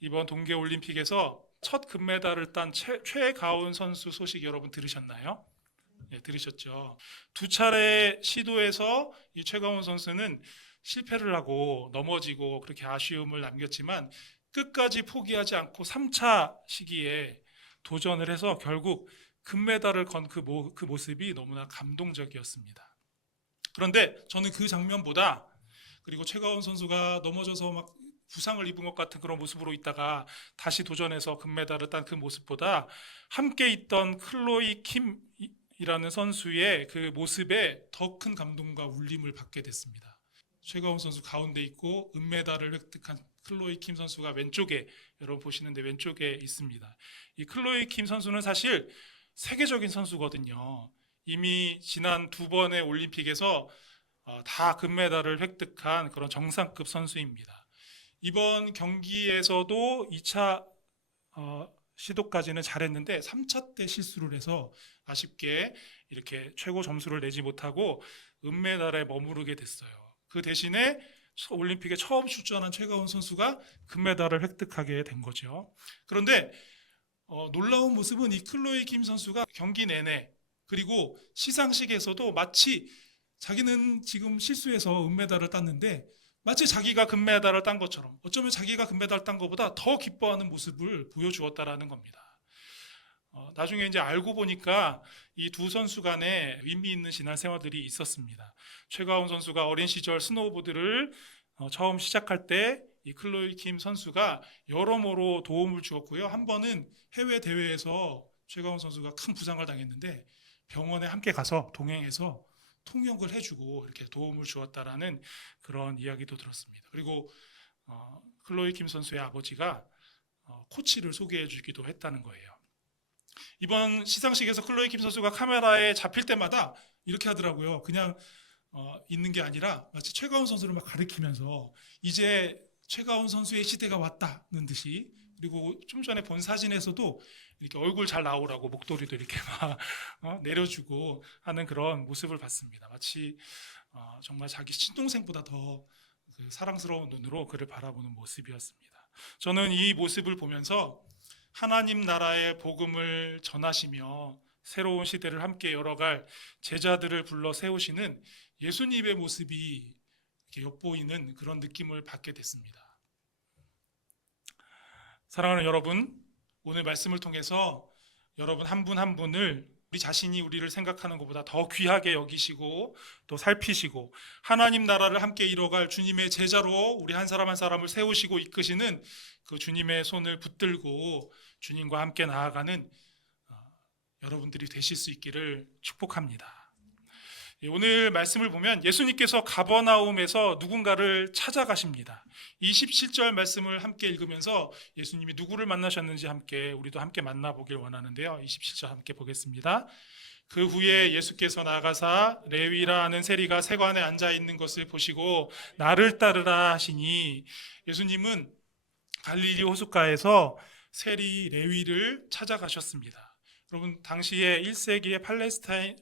이번 동계올림픽에서 첫 금메달을 딴 최가운 선수 소식 여러분 들으셨나요? 네, 들으셨죠. 두 차례 시도에서 이 최가운 선수는 실패를 하고 넘어지고 그렇게 아쉬움을 남겼지만 끝까지 포기하지 않고 3차 시기에 도전을 해서 결국 금메달을 건 그 모습이 너무나 감동적이었습니다. 그런데 저는 그 장면보다, 그리고 최가운 선수가 넘어져서 막 부상을 입은 것 같은 그런 모습으로 있다가 다시 도전해서 금메달을 딴 그 모습보다 함께 있던 클로이 킴이라는 선수의 그 모습에 더 큰 감동과 울림을 받게 됐습니다. 최가운 선수 가운데 있고 은메달을 획득한 클로이 킴 선수가 왼쪽에, 여러분 보시는데 왼쪽에 있습니다. 이 클로이 킴 선수는 사실 세계적인 선수거든요. 이미 지난 두 번의 올림픽에서 다 금메달을 획득한 그런 정상급 선수입니다. 이번 경기에서도 2차 시도까지는 잘했는데 3차 때 실수를 해서 아쉽게 이렇게 최고 점수를 내지 못하고 은메달에 머무르게 됐어요. 그 대신에 올림픽에 처음 출전한 최가운 선수가 금메달을 획득하게 된 거죠. 그런데 놀라운 모습은 이 클로이 김 선수가 경기 내내, 그리고 시상식에서도 마치 자기는 지금 실수해서 은메달을 땄는데 마치 자기가 금메달을 딴 것처럼, 어쩌면 자기가 금메달 딴 것보다 더 기뻐하는 모습을 보여주었다라는 겁니다. 나중에 이제 알고 보니까 이 두 선수 간에 의미 있는 지난 생활들이 있었습니다. 최가운 선수가 어린 시절 스노우보드를 처음 시작할 때 이 클로이 킴 선수가 여러모로 도움을 주었고요. 한 번은 해외 대회에서 최가운 선수가 큰 부상을 당했는데 병원에 함께 가서 동행해서 통역을 해주고 이렇게 도움을 주었다라는 그런 이야기도 들었습니다. 그리고 클로이 킴 선수의 아버지가 코치를 소개해 주기도 했다는 거예요. 이번 시상식에서 클로이 킴 선수가 카메라에 잡힐 때마다 이렇게 하더라고요. 그냥 있는 게 아니라 마치 최가운 선수를 막 가리키면서 이제 최가운 선수의 시대가 왔다는 듯이, 그리고 좀 전에 본 사진에서도 이렇게 얼굴 잘 나오라고 목도리도 이렇게 막 내려주고 하는 그런 모습을 봤습니다. 마치 정말 자기 친동생보다 더 그 사랑스러운 눈으로 그를 바라보는 모습이었습니다. 저는 이 모습을 보면서 하나님 나라의 복음을 전하시며 새로운 시대를 함께 열어갈 제자들을 불러 세우시는 예수님의 모습이 이렇게 엿보이는 그런 느낌을 받게 됐습니다. 사랑하는 여러분, 오늘 말씀을 통해서 여러분 한 분 한 분을 우리 자신이 우리를 생각하는 것보다 더 귀하게 여기시고 또 살피시고 하나님 나라를 함께 이뤄갈 주님의 제자로 우리 한 사람 한 사람을 세우시고 이끄시는 그 주님의 손을 붙들고 주님과 함께 나아가는 여러분들이 되실 수 있기를 축복합니다. 오늘 말씀을 보면 예수님께서 가버나움에서 누군가를 찾아가십니다. 27절 말씀을 함께 읽으면서 예수님이 누구를 만나셨는지 우리도 함께 만나보길 원하는데요. 27절 함께 보겠습니다. 그 후에 예수께서 나가사 레위라 하는 세리가 세관에 앉아 있는 것을 보시고 나를 따르라 하시니, 예수님은 갈릴리 호숫가에서 세리 레위를 찾아가셨습니다. 여러분, 당시에 1세기의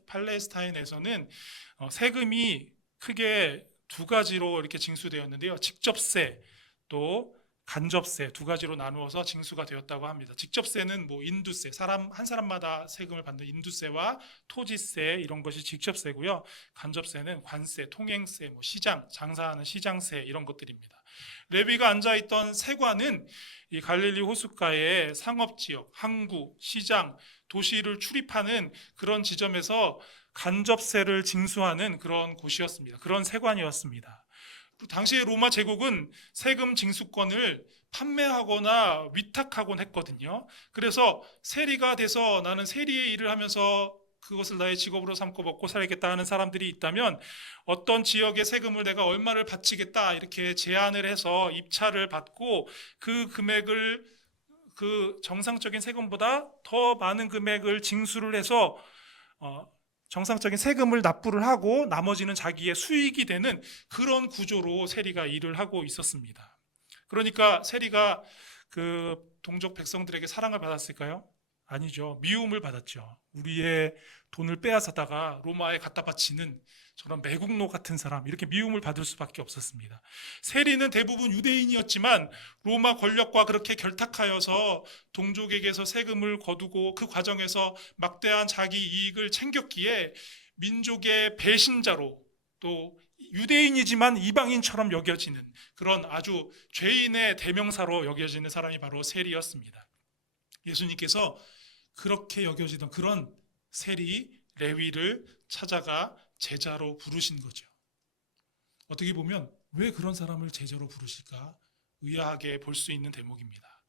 팔레스타인에서는 세금이 크게 두 가지로 이렇게 징수되었는데요. 직접세 또 간접세 두 가지로 나누어서 징수가 되었다고 합니다. 직접세는 뭐 인두세, 한 사람마다 세금을 받는 인두세와 토지세 이런 것이 직접세고요. 간접세는 관세, 통행세, 뭐 시장, 장사하는 시장세 이런 것들입니다. 레위가 앉아있던 세관은 이 갈릴리 호숫가의 상업지역, 항구, 시장, 도시를 출입하는 그런 지점에서 간접세를 징수하는 그런 곳이었습니다. 그런 세관이었습니다. 당시의 로마 제국은 세금 징수권을 판매하거나 위탁하곤 했거든요. 그래서 세리가 돼서 나는 세리의 일을 하면서 그것을 나의 직업으로 삼고 먹고 살겠다 하는 사람들이 있다면 어떤 지역의 세금을 내가 얼마를 바치겠다 이렇게 제안을 해서 입찰을 받고 그 금액을 그 정상적인 세금보다 더 많은 금액을 징수를 해서 정상적인 세금을 납부를 하고 나머지는 자기의 수익이 되는 그런 구조로 세리가 일을 하고 있었습니다. 그러니까 세리가 그 동족 백성들에게 사랑을 받았을까요? 아니죠. 미움을 받았죠. 우리의 돈을 빼앗아다가 로마에 갖다 바치는 저런 매국노 같은 사람, 이렇게 미움을 받을 수밖에 없었습니다. 세리는 대부분 유대인이었지만 로마 권력과 그렇게 결탁하여서 동족에게서 세금을 거두고 그 과정에서 막대한 자기 이익을 챙겼기에 민족의 배신자로, 또 유대인이지만 이방인처럼 여겨지는 그런 아주 죄인의 대명사로 여겨지는 사람이 바로 세리였습니다. 예수님께서 그렇게 여겨지던 그런 세리 레위를 찾아가 제자로 부르신 거죠. 어떻게 보면 왜 그런 사람을 제자로 부르실까 의아하게 볼 수 있는 대목입니다.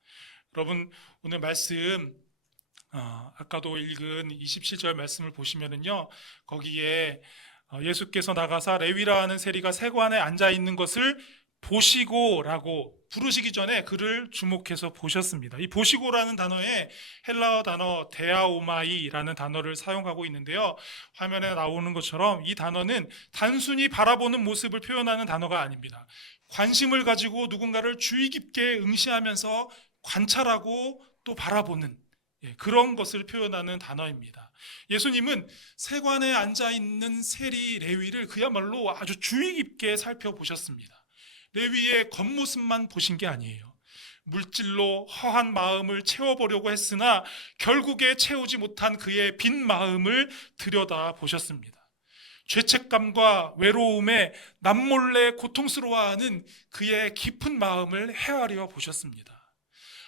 여러분, 오늘 말씀 아까도 읽은 27절 말씀을 보시면은요, 거기에 예수께서 나가사 레위라는 세리가 세관에 앉아 있는 것을 보시고라고 부르시기 전에 그를 주목해서 보셨습니다. 이 보시고라는 단어에 헬라어 단어 데아오마이라는 단어를 사용하고 있는데요, 화면에 나오는 것처럼 이 단어는 단순히 바라보는 모습을 표현하는 단어가 아닙니다. 관심을 가지고 누군가를 주의 깊게 응시하면서 관찰하고 또 바라보는 그런 것을 표현하는 단어입니다. 예수님은 세관에 앉아 있는 세리 레위를 그야말로 아주 주의 깊게 살펴보셨습니다. 레위의 겉모습만 보신 게 아니에요. 물질로 허한 마음을 채워보려고 했으나 결국에 채우지 못한 그의 빈 마음을 들여다 보셨습니다. 죄책감과 외로움에 남몰래 고통스러워하는 그의 깊은 마음을 헤아려 보셨습니다.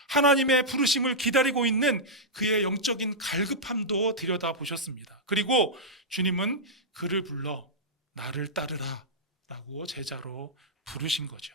하나님의 부르심을 기다리고 있는 그의 영적인 갈급함도 들여다보셨습니다. 그리고 주님은 그를 불러 나를 따르라 라고 제자로 부르신 거죠.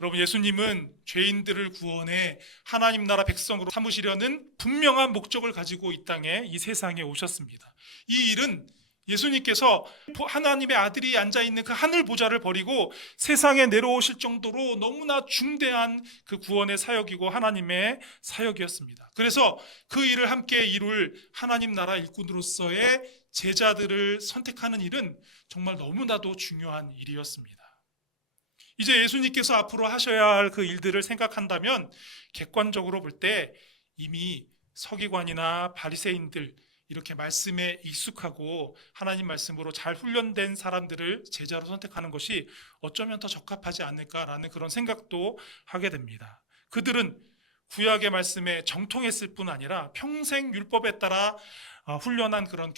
여러분, 예수님은 죄인들을 구원해 하나님 나라 백성으로 삼으시려는 분명한 목적을 가지고 이 땅에, 이 세상에 오셨습니다. 이 일은 예수님께서 하나님의 아들이 앉아있는 그 하늘 보좌를 버리고 세상에 내려오실 정도로 너무나 중대한 그 구원의 사역이고 하나님의 사역이었습니다. 그래서 그 일을 함께 이룰 하나님 나라 일꾼으로서의 제자들을 선택하는 일은 정말 너무나도 중요한 일이었습니다. 이제 예수님께서 앞으로 하셔야 할 그 일들을 생각한다면 객관적으로 볼 때 이미 서기관이나 바리새인들, 이렇게 말씀에 익숙하고 하나님 말씀으로 잘 훈련된 사람들을 제자로 선택하는 것이 어쩌면 더 적합하지 않을까라는 그런 생각도 하게 됩니다. 그들은 구약의 말씀에 정통했을 뿐 아니라 평생 율법에 따라 훈련한 그런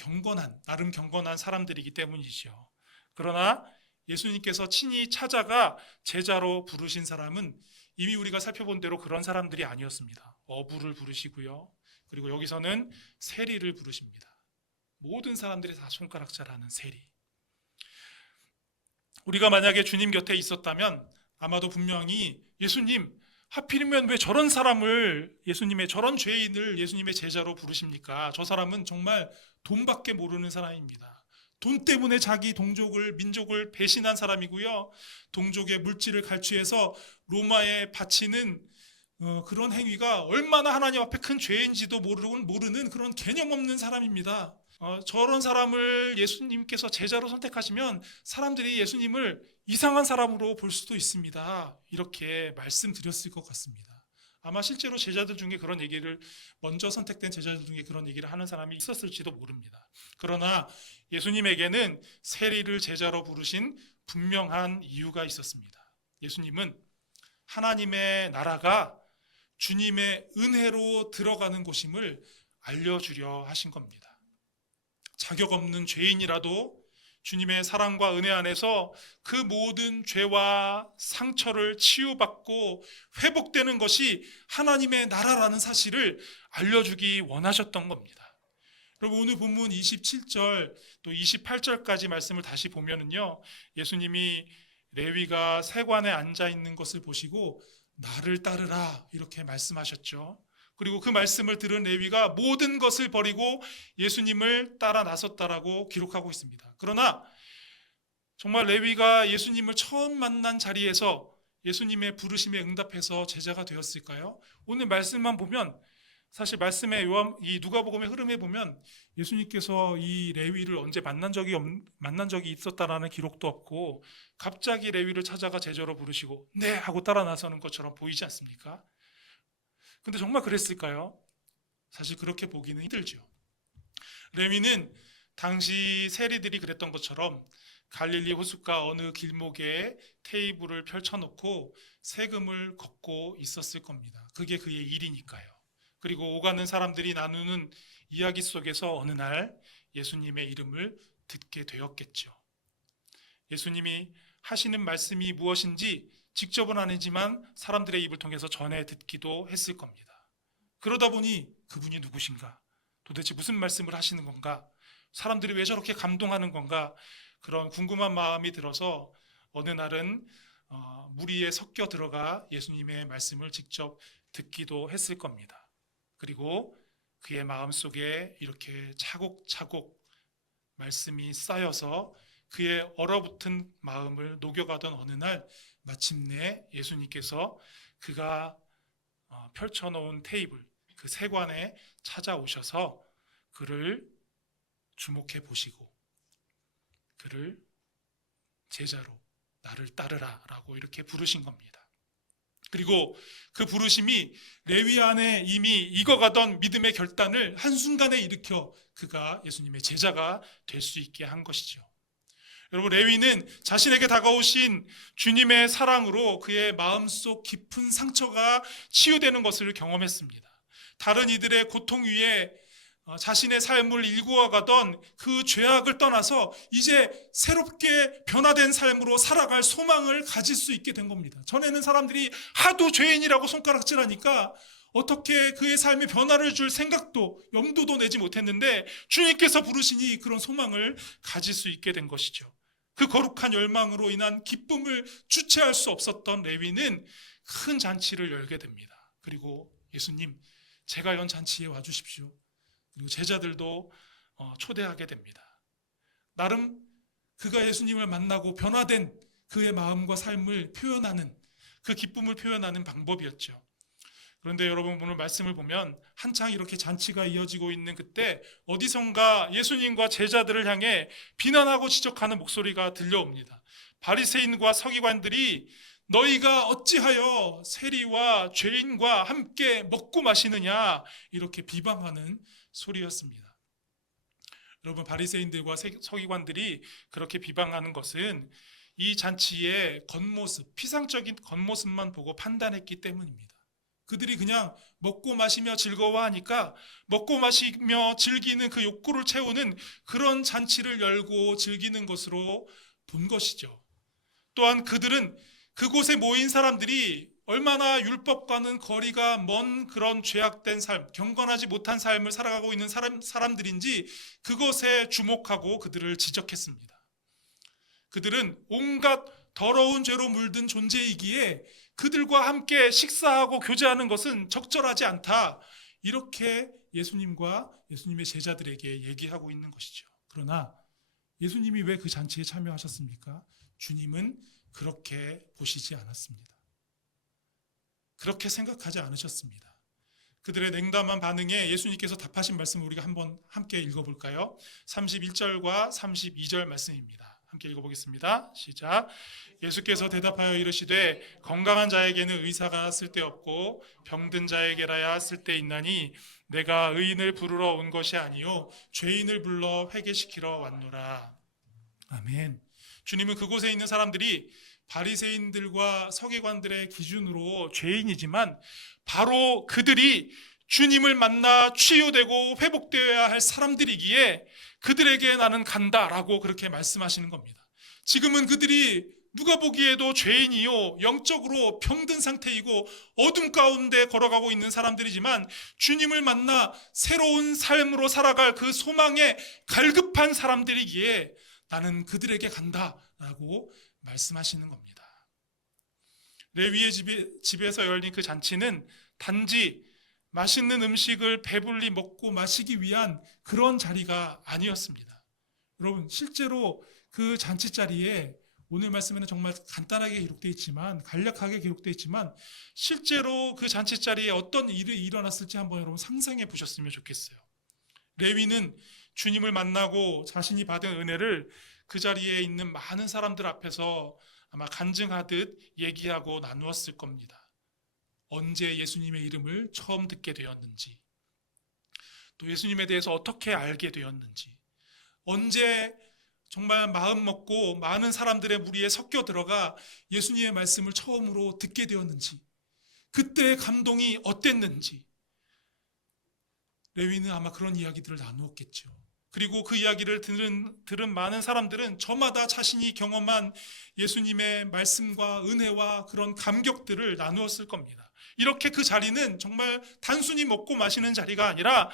나름 경건한 사람들이기 때문이죠. 그러나 예수님께서 친히 찾아가 제자로 부르신 사람은 이미 우리가 살펴본 대로 그런 사람들이 아니었습니다. 어부를 부르시고요, 그리고 여기서는 세리를 부르십니다. 모든 사람들이 다 손가락질하는 세리. 우리가 만약에 주님 곁에 있었다면 아마도 분명히 예수님, 하필이면 왜 저런 사람을, 예수님의 저런 죄인을 예수님의 제자로 부르십니까? 저 사람은 정말 돈밖에 모르는 사람입니다. 돈 때문에 자기 동족을, 민족을 배신한 사람이고요, 동족의 물질을 갈취해서 로마에 바치는 그런 행위가 얼마나 하나님 앞에 큰 죄인지도 모르는 그런 개념 없는 사람입니다. 저런 사람을 예수님께서 제자로 선택하시면 사람들이 예수님을 이상한 사람으로 볼 수도 있습니다. 이렇게 말씀드렸을 것 같습니다. 아마 실제로 제자들 중에 그런 얘기를, 먼저 선택된 제자들 중에 그런 얘기를 하는 사람이 있었을지도 모릅니다. 그러나 예수님에게는 세리를 제자로 부르신 분명한 이유가 있었습니다. 예수님은 하나님의 나라가 주님의 은혜로 들어가는 곳임을 알려주려 하신 겁니다. 자격 없는 죄인이라도 주님의 사랑과 은혜 안에서 그 모든 죄와 상처를 치유받고 회복되는 것이 하나님의 나라라는 사실을 알려주기 원하셨던 겁니다. 여러분, 오늘 본문 27절 또 28절까지 말씀을 다시 보면은요, 예수님이 레위가 세관에 앉아 있는 것을 보시고 나를 따르라 이렇게 말씀하셨죠. 그리고 그 말씀을 들은 레위가 모든 것을 버리고 예수님을 따라 나섰다라고 기록하고 있습니다. 그러나 정말 레위가 예수님을 처음 만난 자리에서 예수님의 부르심에 응답해서 제자가 되었을까요? 오늘 말씀만 보면, 사실 말씀의 이 누가복음의 흐름에 보면 예수님께서 이 레위를 언제 만난 적이 있었다라는 기록도 없고, 갑자기 레위를 찾아가 제자로 부르시고 네 하고 따라 나서는 것처럼 보이지 않습니까? 근데 정말 그랬을까요? 사실 그렇게 보기는 힘들죠. 레위는 당시 세리들이 그랬던 것처럼 갈릴리 호숫가 어느 길목에 테이블을 펼쳐놓고 세금을 걷고 있었을 겁니다. 그게 그의 일이니까요. 그리고 오가는 사람들이 나누는 이야기 속에서 어느 날 예수님의 이름을 듣게 되었겠죠. 예수님이 하시는 말씀이 무엇인지 직접은 아니지만 사람들의 입을 통해서 전해 듣기도 했을 겁니다. 그러다 보니 그분이 누구신가? 도대체 무슨 말씀을 하시는 건가? 사람들이 왜 저렇게 감동하는 건가? 그런 궁금한 마음이 들어서 어느 날은 무리에 섞여 들어가 예수님의 말씀을 직접 듣기도 했을 겁니다. 그리고 그의 마음속에 이렇게 차곡차곡 말씀이 쌓여서 그의 얼어붙은 마음을 녹여가던 어느 날 마침내 예수님께서 그가 펼쳐놓은 테이블, 그 세관에 찾아오셔서 그를 주목해 보시고 그를 제자로 나를 따르라 라고 이렇게 부르신 겁니다. 그리고 그 부르심이 레위 안에 이미 익어가던 믿음의 결단을 한순간에 일으켜 그가 예수님의 제자가 될 수 있게 한 것이죠. 여러분, 레위는 자신에게 다가오신 주님의 사랑으로 그의 마음속 깊은 상처가 치유되는 것을 경험했습니다. 다른 이들의 고통 위에 자신의 삶을 일구어가던 그 죄악을 떠나서 이제 새롭게 변화된 삶으로 살아갈 소망을 가질 수 있게 된 겁니다. 전에는 사람들이 하도 죄인이라고 손가락질하니까 어떻게 그의 삶에 변화를 줄 생각도 염두도 내지 못했는데 주님께서 부르시니 그런 소망을 가질 수 있게 된 것이죠. 그 거룩한 열망으로 인한 기쁨을 주체할 수 없었던 레위는 큰 잔치를 열게 됩니다. 그리고 예수님, 제가 연 잔치에 와주십시오. 그리고 제자들도 초대하게 됩니다. 나름 그가 예수님을 만나고 변화된 그의 마음과 삶을 표현하는, 그 기쁨을 표현하는 방법이었죠. 그런데 여러분, 오늘 말씀을 보면 한창 이렇게 잔치가 이어지고 있는 그때 어디선가 예수님과 제자들을 향해 비난하고 지적하는 목소리가 들려옵니다. 바리새인과 서기관들이 너희가 어찌하여 세리와 죄인과 함께 먹고 마시느냐, 이렇게 비방하는 소리였습니다. 여러분, 바리새인들과 서기관들이 그렇게 비방하는 것은 이 잔치의 겉모습, 피상적인 겉모습만 보고 판단했기 때문입니다. 그들이 그냥 먹고 마시며 즐거워하니까 먹고 마시며 즐기는 그 욕구를 채우는 그런 잔치를 열고 즐기는 것으로 본 것이죠. 또한 그들은 그곳에 모인 사람들이 얼마나 율법과는 거리가 먼 그런 죄악된 삶, 경건하지 못한 삶을 살아가고 있는 사람들인지 그것에 주목하고 그들을 지적했습니다. 그들은 온갖 더러운 죄로 물든 존재이기에 그들과 함께 식사하고 교제하는 것은 적절하지 않다, 이렇게 예수님과 예수님의 제자들에게 얘기하고 있는 것이죠. 그러나 예수님이 왜 그 잔치에 참여하셨습니까? 주님은 그렇게 보시지 않았습니다. 그렇게 생각하지 않으셨습니다. 그들의 냉담한 반응에 예수님께서 답하신 말씀을 우리가 한번 함께 읽어볼까요? 31절과 32절 말씀입니다. 함께 읽어보겠습니다. 시작. 예수께서 대답하여 이르시되 건강한 자에게는 의사가 쓸데없고 병든 자에게라야 쓸데있나니 내가 의인을 부르러 온 것이 아니요 죄인을 불러 회개시키러 왔노라. 아멘. 주님은 그곳에 있는 사람들이 바리새인들과 서기관들의 기준으로 죄인이지만 바로 그들이 주님을 만나 치유되고 회복되어야 할 사람들이기에 그들에게 나는 간다라고 그렇게 말씀하시는 겁니다. 지금은 그들이 누가 보기에도 죄인이요 영적으로 병든 상태이고 어둠 가운데 걸어가고 있는 사람들이지만 주님을 만나 새로운 삶으로 살아갈 그 소망에 갈급한 사람들이기에 나는 그들에게 간다라고 말씀하시는 겁니다. 레위의 집에서 열린 그 잔치는 단지 맛있는 음식을 배불리 먹고 마시기 위한 그런 자리가 아니었습니다. 여러분, 실제로 그 잔치 자리에 오늘 말씀에는 정말 간단하게 기록되어 있지만, 간략하게 기록되어 있지만 실제로 그 잔치 자리에 어떤 일이 일어났을지 한번 여러분 상상해 보셨으면 좋겠어요. 레위는 주님을 만나고 자신이 받은 은혜를 그 자리에 있는 많은 사람들 앞에서 아마 간증하듯 얘기하고 나누었을 겁니다. 언제 예수님의 이름을 처음 듣게 되었는지, 또 예수님에 대해서 어떻게 알게 되었는지, 언제 정말 마음 먹고 많은 사람들의 무리에 섞여 들어가 예수님의 말씀을 처음으로 듣게 되었는지, 그때의 감동이 어땠는지, 레위는 아마 그런 이야기들을 나누었겠죠. 그리고 그 이야기를 들은 많은 사람들은 저마다 자신이 경험한 예수님의 말씀과 은혜와 그런 감격들을 나누었을 겁니다. 이렇게 그 자리는 정말 단순히 먹고 마시는 자리가 아니라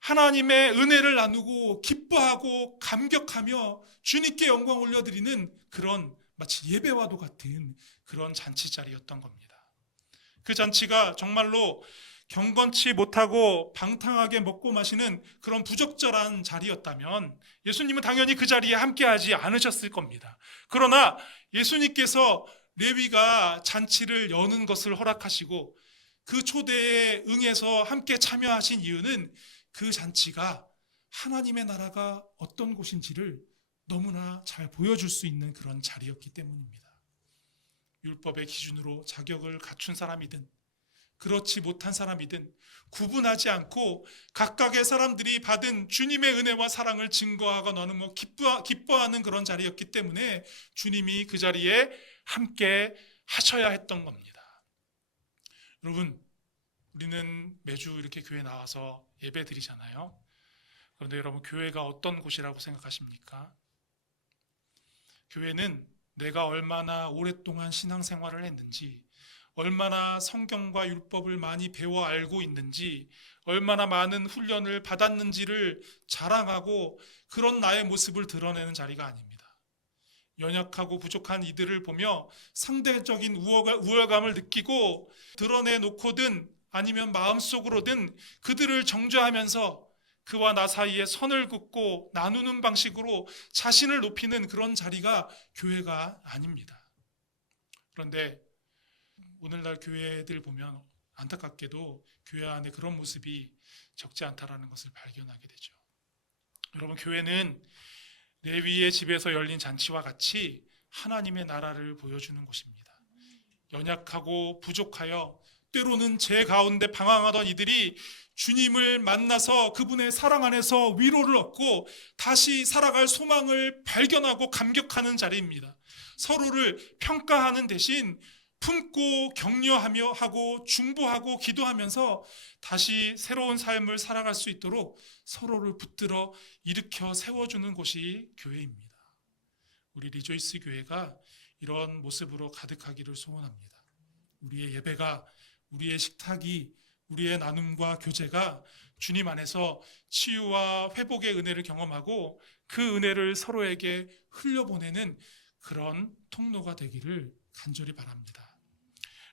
하나님의 은혜를 나누고 기뻐하고 감격하며 주님께 영광 올려드리는 그런 마치 예배와도 같은 그런 잔치 자리였던 겁니다. 그 잔치가 정말로 경건치 못하고 방탕하게 먹고 마시는 그런 부적절한 자리였다면 예수님은 당연히 그 자리에 함께하지 않으셨을 겁니다. 그러나 예수님께서 레위가 잔치를 여는 것을 허락하시고 그 초대에 응해서 함께 참여하신 이유는 그 잔치가 하나님의 나라가 어떤 곳인지를 너무나 잘 보여줄 수 있는 그런 자리였기 때문입니다. 율법의 기준으로 자격을 갖춘 사람이든 그렇지 못한 사람이든 구분하지 않고 각각의 사람들이 받은 주님의 은혜와 사랑을 증거하고 나누며 기뻐하는 그런 자리였기 때문에 주님이 그 자리에 함께 하셔야 했던 겁니다. 여러분, 우리는 매주 이렇게 교회 나와서 예배 드리잖아요. 그런데 여러분, 교회가 어떤 곳이라고 생각하십니까? 교회는 내가 얼마나 오랫동안 신앙생활을 했는지, 얼마나 성경과 율법을 많이 배워 알고 있는지, 얼마나 많은 훈련을 받았는지를 자랑하고 그런 나의 모습을 드러내는 자리가 아닙니다. 연약하고 부족한 이들을 보며 상대적인 우월감을 느끼고 드러내놓고든 아니면 마음속으로든 그들을 정죄하면서 그와 나 사이에 선을 긋고 나누는 방식으로 자신을 높이는 그런 자리가 교회가 아닙니다. 그런데 오늘날 교회들 보면 안타깝게도 교회 안에 그런 모습이 적지 않다라는 것을 발견하게 되죠. 여러분, 교회는 레위의 집에서 열린 잔치와 같이 하나님의 나라를 보여주는 곳입니다. 연약하고 부족하여 때로는 제 가운데 방황하던 이들이 주님을 만나서 그분의 사랑 안에서 위로를 얻고 다시 살아갈 소망을 발견하고 감격하는 자리입니다. 서로를 평가하는 대신 품고 격려하며 하고 중보하고 기도하면서 다시 새로운 삶을 살아갈 수 있도록 서로를 붙들어 일으켜 세워주는 곳이 교회입니다. 우리 리조이스 교회가 이런 모습으로 가득하기를 소원합니다. 우리의 예배가, 우리의 식탁이, 우리의 나눔과 교제가 주님 안에서 치유와 회복의 은혜를 경험하고 그 은혜를 서로에게 흘려보내는 그런 통로가 되기를 간절히 바랍니다.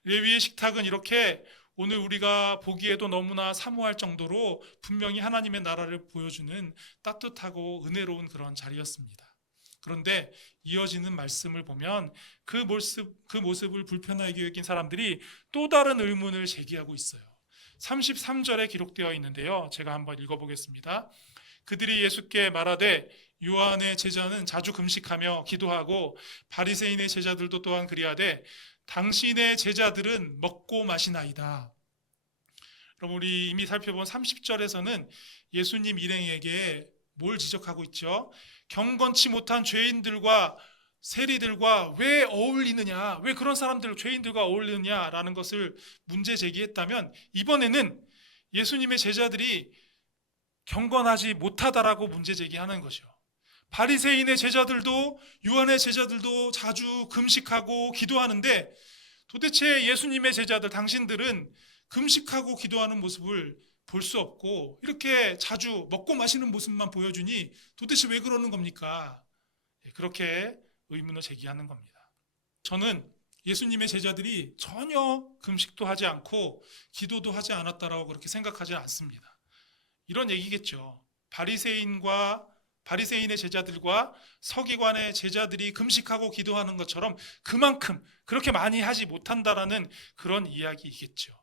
레위의 식탁은 이렇게 오늘 우리가 보기에도 너무나 사모할 정도로 분명히 하나님의 나라를 보여주는 따뜻하고 은혜로운 그런 자리였습니다. 그런데 이어지는 말씀을 보면 그 모습을 불편하게 여긴 사람들이 또 다른 의문을 제기하고 있어요. 33절에 기록되어 있는데요. 제가 한번 읽어보겠습니다. 그들이 예수께 말하되 요한의 제자는 자주 금식하며 기도하고 바리새인의 제자들도 또한 그리하되 당신의 제자들은 먹고 마시나이다. 그럼 우리 이미 살펴본 30절에서는 예수님 일행에게 뭘 지적하고 있죠? 경건치 못한 죄인들과 세리들과 왜 어울리느냐, 왜 그런 사람들 죄인들과 어울리느냐라는 것을 문제 제기했다면 이번에는 예수님의 제자들이 경건하지 못하다라고 문제 제기하는 거죠. 바리새인의 제자들도 요한의 제자들도 자주 금식하고 기도하는데 도대체 예수님의 제자들 당신들은 금식하고 기도하는 모습을 볼 수 없고 이렇게 자주 먹고 마시는 모습만 보여주니 도대체 왜 그러는 겁니까? 그렇게 의문을 제기하는 겁니다. 저는 예수님의 제자들이 전혀 금식도 하지 않고 기도도 하지 않았다라고 그렇게 생각하지 않습니다. 이런 얘기겠죠. 바리새인의 제자들과 서기관의 제자들이 금식하고 기도하는 것처럼 그만큼 그렇게 많이 하지 못한다라는 그런 이야기이겠죠.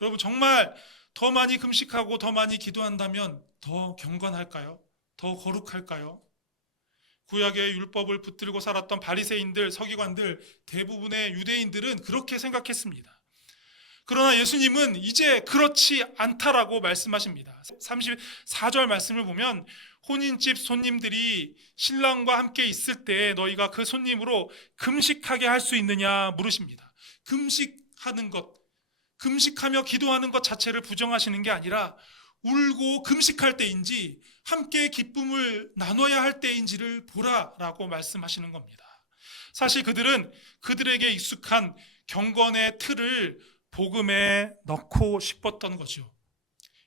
여러분, 정말 더 많이 금식하고 더 많이 기도한다면 더 경건할까요? 더 거룩할까요? 구약의 율법을 붙들고 살았던 바리새인들, 서기관들, 대부분의 유대인들은 그렇게 생각했습니다. 그러나 예수님은 이제 그렇지 않다라고 말씀하십니다. 34절 말씀을 보면 혼인집 손님들이 신랑과 함께 있을 때 너희가 그 손님으로 금식하게 할 수 있느냐 물으십니다. 금식하는 것, 금식하며 기도하는 것 자체를 부정하시는 게 아니라 울고 금식할 때인지 함께 기쁨을 나눠야 할 때인지를 보라라고 말씀하시는 겁니다. 사실 그들은 그들에게 익숙한 경건의 틀을 복음에 넣고 싶었던 거죠.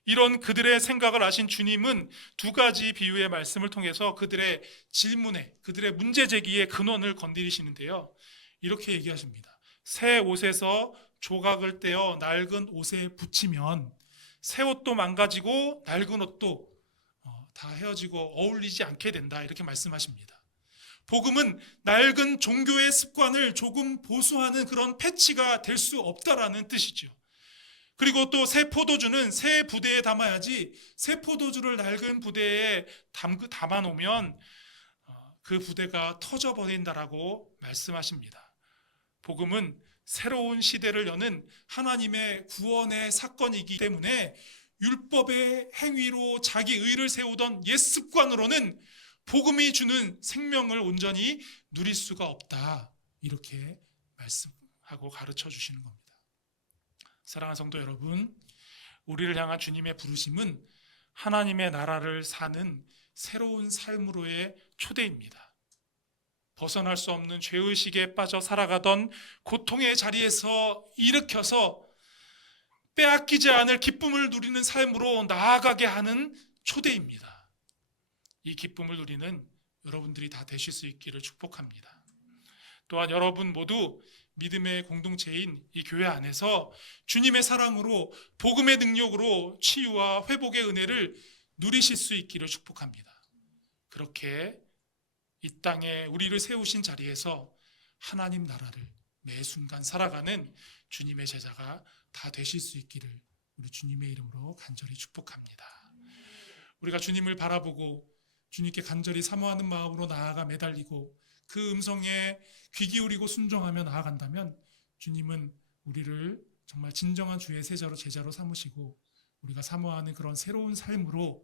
이런 그들의 생각을 아신 주님은 두 가지 비유의 말씀을 통해서 그들의 질문에, 그들의 문제 제기의 근원을 건드리시는데요. 이렇게 얘기하십니다. 새 옷에서 조각을 떼어 낡은 옷에 붙이면 새 옷도 망가지고 낡은 옷도 다 헤어지고 어울리지 않게 된다, 이렇게 말씀하십니다. 복음은 낡은 종교의 습관을 조금 보수하는 그런 패치가 될 수 없다라는 뜻이죠. 그리고 또 새 포도주는 새 부대에 담아야지, 새 포도주를 낡은 부대에 담아놓으면 그 부대가 터져버린다라고 말씀하십니다. 복음은 새로운 시대를 여는 하나님의 구원의 사건이기 때문에 율법의 행위로 자기 의를 세우던 옛 습관으로는 복음이 주는 생명을 온전히 누릴 수가 없다, 이렇게 말씀하고 가르쳐 주시는 겁니다. 사랑하는 성도 여러분, 우리를 향한 주님의 부르심은 하나님의 나라를 사는 새로운 삶으로의 초대입니다. 벗어날 수 없는 죄의식에 빠져 살아가던 고통의 자리에서 일으켜서 빼앗기지 않을 기쁨을 누리는 삶으로 나아가게 하는 초대입니다. 이 기쁨을 누리는 여러분들이 다 되실 수 있기를 축복합니다. 또한 여러분 모두 믿음의 공동체인 이 교회 안에서 주님의 사랑으로, 복음의 능력으로 치유와 회복의 은혜를 누리실 수 있기를 축복합니다. 그렇게 이 땅에 우리를 세우신 자리에서 하나님 나라를 매 순간 살아가는 주님의 제자가 다 되실 수 있기를 우리 주님의 이름으로 간절히 축복합니다. 우리가 주님을 바라보고 주님께 간절히 사모하는 마음으로 나아가 매달리고 그 음성에 귀 기울이고 순종하며 나아간다면 주님은 우리를 정말 진정한 주의 제자로 삼으시고 우리가 사모하는 그런 새로운 삶으로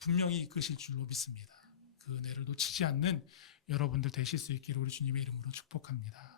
분명히 이끄실 줄로 믿습니다. 그 은혜를 놓치지 않는 여러분들 되실 수 있기를 우리 주님의 이름으로 축복합니다.